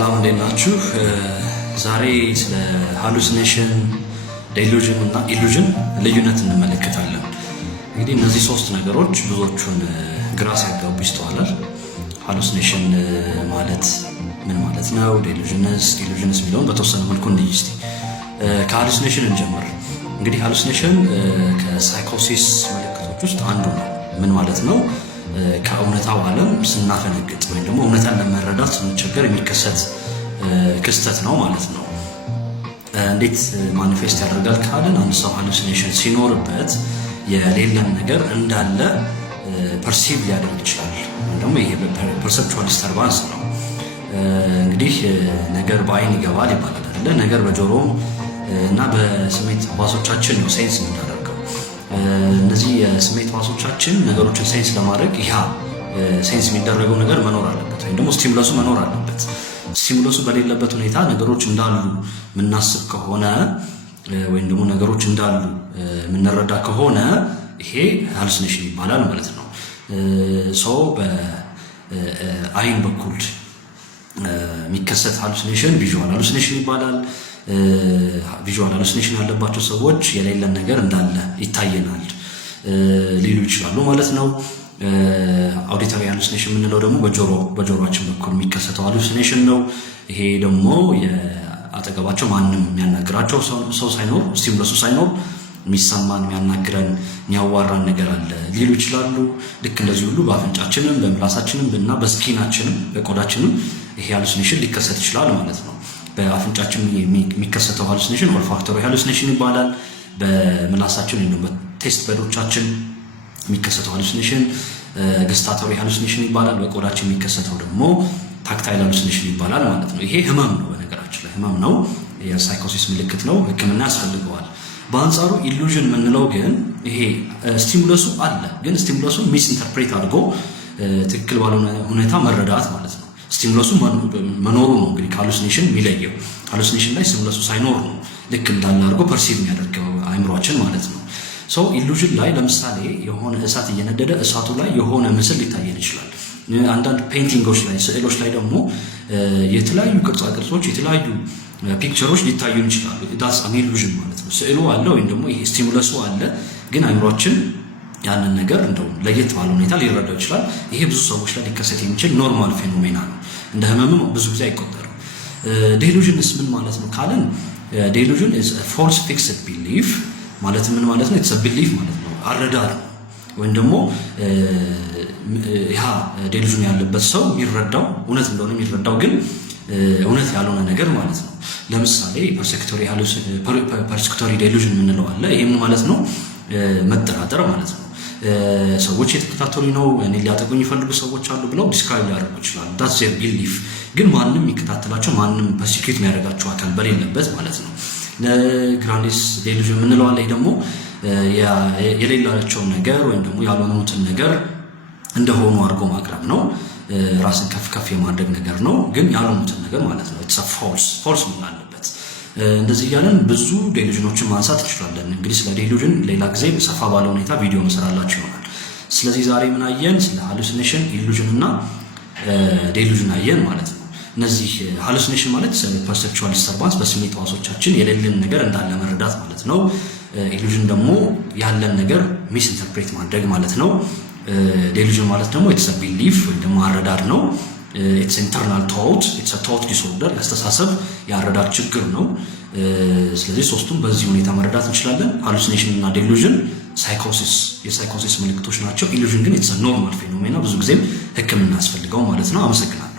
ሰላም እንዴት ናችሁ? ዛሬ ስለ ሃሉሲኔሽን፣ ዴሉዥን እና ኢሉዥን ልዩነት እንመለከታለን። እንግዲህ እነዚህ ሶስት ነገሮች ብዙዎቹን ግራ ሲያጋቡ ይስተዋላል። ሃሉሲኔሽን ማለት ምን ማለት ነው? ዴሉዥንስ የሚለውን በተወሰነ መልኩ እንይ እስቲ። ከሃሉሲኔሽን እንጀምር። እንግዲህ ሃሉሲኔሽን ከሳይኮሲስ ምልክቶች ውስጥ አንዱ ነው። ምን ማለት ነው? ከእውነታው ዓለም ስናፈነግጥ ወይም ደግሞ እውነታን ለመረዳት ስንቸገር የሚከሰት ክስተት ነው ማለት ነው። እንዴት ማኒፌስት ያደርጋል ካልን አንድ ሰው ሃሉሲኔሽን ሲኖርበት የሌለን ነገር እንዳለ ፐርሲቭ ሊያደርግ ይችላል። ወይም ደግሞ ይሄ ፐርሰፕቹዋል ዲስተርባንስ ነው። እንግዲህ ነገር በአይን ይገባል ይባላል አይደለ? ነገር በጆሮ እና በስሜት ሕዋሶቻችን ነው ሴንስ የምናደርገው። እነዚህ የስሜት ሕዋሶቻችን ነገሮችን ሴንስ ለማድረግ ያ ሴንስ የሚደረገው ነገር መኖር አለበት፣ ወይም ደግሞ ስቲሙለሱ መኖር አለበት። ስቲሙለሱ በሌለበት ሁኔታ ነገሮች እንዳሉ የምናስብ ከሆነ ወይም ደግሞ ነገሮች እንዳሉ የምንረዳ ከሆነ ይሄ ሃሉሲኔሽን ይባላል ማለት ነው። ሰው በአይን በኩል የሚከሰት ሃሉሲኔሽን ቪዥዋል ሃሉሲኔሽን ይባላል። ቪዥዋል ሃሉሲኔሽን ያለባቸው ሰዎች የሌለን ነገር እንዳለ ይታየናል ሊሉ ይችላሉ ማለት ነው። አውዲተሪ ሃሉሲኔሽን የምንለው ደግሞ በጆሮአችን በኩል የሚከሰተው ሃሉሲኔሽን ነው። ይሄ ደግሞ አጠገባቸው ማንም የሚያናግራቸው ሰው ሳይኖር ስቲሙለሱ ሳይኖር የሚሰማን የሚያናግረን የሚያዋራን ነገር አለ ሊሉ ይችላሉ። ልክ እንደዚህ ሁሉ በአፍንጫችንም በምላሳችንም እና በስኪናችንም በቆዳችንም ይሄ ሃሉሲኔሽን ሊከሰት ይችላል ማለት ነው። በአፍንጫችን የሚከሰተው ሃሉሲኔሽን ኦልፋክቶሪ ሃሉሲኔሽን ይባላል። በምላሳችን ወይም በቴስት በዶቻችን የሚከሰተው ሃሉሲኔሽን ገስታቶሪ ሃሉሲኔሽን ይባላል። በቆዳችን የሚከሰተው ደግሞ ታክታይል ሃሉሲኔሽን ይባላል ማለት ነው። ይሄ ህመም ነው፣ በነገራችን ላይ ህመም ነው፣ የሳይኮሲስ ምልክት ነው፣ ህክምና ያስፈልገዋል። በአንጻሩ ኢሉዥን የምንለው ግን ይሄ ስቲሙለሱ አለ፣ ግን ስቲሙለሱን ሚስ ኢንተርፕሬት አድርጎ ትክክል ባልሆነ ሁኔታ መረዳት ማለት ነው። ስቲሙለሱ መኖሩ ነው እንግዲህ ከሃሉሲኔሽን የሚለየው። ሃሉሲኔሽን ላይ ስቲሙለሱ ሳይኖር ነው ልክ እንዳለ አድርጎ ፐርሲቭ የሚያደርገው አእምሯችን ማለት ነው። ሰው ኢሉዥን ላይ ለምሳሌ የሆነ እሳት እየነደደ እሳቱ ላይ የሆነ ምስል ሊታየን ይችላል። አንዳንድ ፔይንቲንጎች ላይ ስዕሎች ላይ ደግሞ የተለያዩ ቅርጻ ቅርጾች የተለያዩ ፒክቸሮች ሊታዩን ይችላሉ። ዳስ አን ኢሉዥን ማለት ነው። ስዕሉ አለ ወይም ደግሞ ይሄ ስቲሙለሱ አለ፣ ግን አእምሯችን ያንን ነገር እንደው ለየት ባለ ሁኔታ ሊረዳው ይችላል። ይሄ ብዙ ሰዎች ላይ ሊከሰት የሚችል ኖርማል ፌኖሜና ነው። እንደ ህመምም ብዙ ጊዜ አይቆጠርም። ዴሉዥንስ ምን ማለት ነው ካልን ዴሉዥን ኢዝ አ ፎልስ ፊክስድ ቢሊፍ ማለት ምን ማለት ነው? ኢትስ አ ቢሊፍ ማለት ነው፣ አረዳድ ነው። ወይም ደግሞ ያ ዴሉዥን ያለበት ሰው የሚረዳው እውነት እንደሆነ የሚረዳው ግን እውነት ያልሆነ ነገር ማለት ነው። ለምሳሌ ፐርሴክቶሪ ዴሉዥን የምንለው አለ። ይሄ ምን ማለት ነው? መጠራጠር ማለት ነው። ሰዎች የተከታተሉ ነው፣ እኔ ሊያጠቁኝ የሚፈልጉ ሰዎች አሉ ብለው ዲስክራይብ ሊያደርጉ ይችላሉ። ዳትስ ዜር ቢሊፍ። ግን ማንም የሚከታተላቸው ማንም ፐርሲኪዩት የሚያደርጋቸው አካል በሌለበት ማለት ነው። ግራንዲስ ዴሉዥን የምንለው አለ። ይሄ ደግሞ የሌላቸውን ነገር ወይም ደግሞ ያልሆኑትን ነገር እንደሆኑ አድርጎ ማቅረብ ነው። ራስን ከፍ ከፍ የማድረግ ነገር ነው፣ ግን ያልሆኑትን ነገር ማለት ነው። ኢትስ ፎልስ ምን አለበት። እንደዚህ እያለን ብዙ ዴሉዥኖችን ማንሳት እንችላለን። እንግዲህ ስለ ዴሉዥን ሌላ ጊዜ ሰፋ ባለ ሁኔታ ቪዲዮ መሰራላችሁ ይሆናል። ስለዚህ ዛሬ ምን አየን? ስለ ሃሉሲኔሽን፣ ኢሉዥን እና ዴሉዥን አየን ማለት ነው። እነዚህ ሃሉሲኔሽን ማለት ፐርሰፕቹዋል ዲስተርባንስ በስሜት ሕዋሶቻችን የሌለን ነገር እንዳለ መረዳት ማለት ነው። ኢሉዥን ደግሞ ያለን ነገር ሚስ ኢንተርፕሬት ማድረግ ማለት ነው። ዴሉዥን ማለት ደግሞ ኢትስ አ ቢሊፍ ወይም ደግሞ አረዳድ ነው። ኢትስ ኢንተርናል ቶት፣ ኢትስ አ ቶት ዲስኦርደር፣ ያስተሳሰብ የአረዳድ ችግር ነው። ስለዚህ ሶስቱም በዚህ ሁኔታ መረዳት እንችላለን። ሃሉሲኔሽን እና ዴሉዥን የሳይኮሲስ ምልክቶች ናቸው። ኢሉዥን ግን ኢትስ አ ኖርማል ፌኖሜና ብዙ ጊዜም ህክምና ያስፈልገው ማለት ነው። አመሰግናለሁ።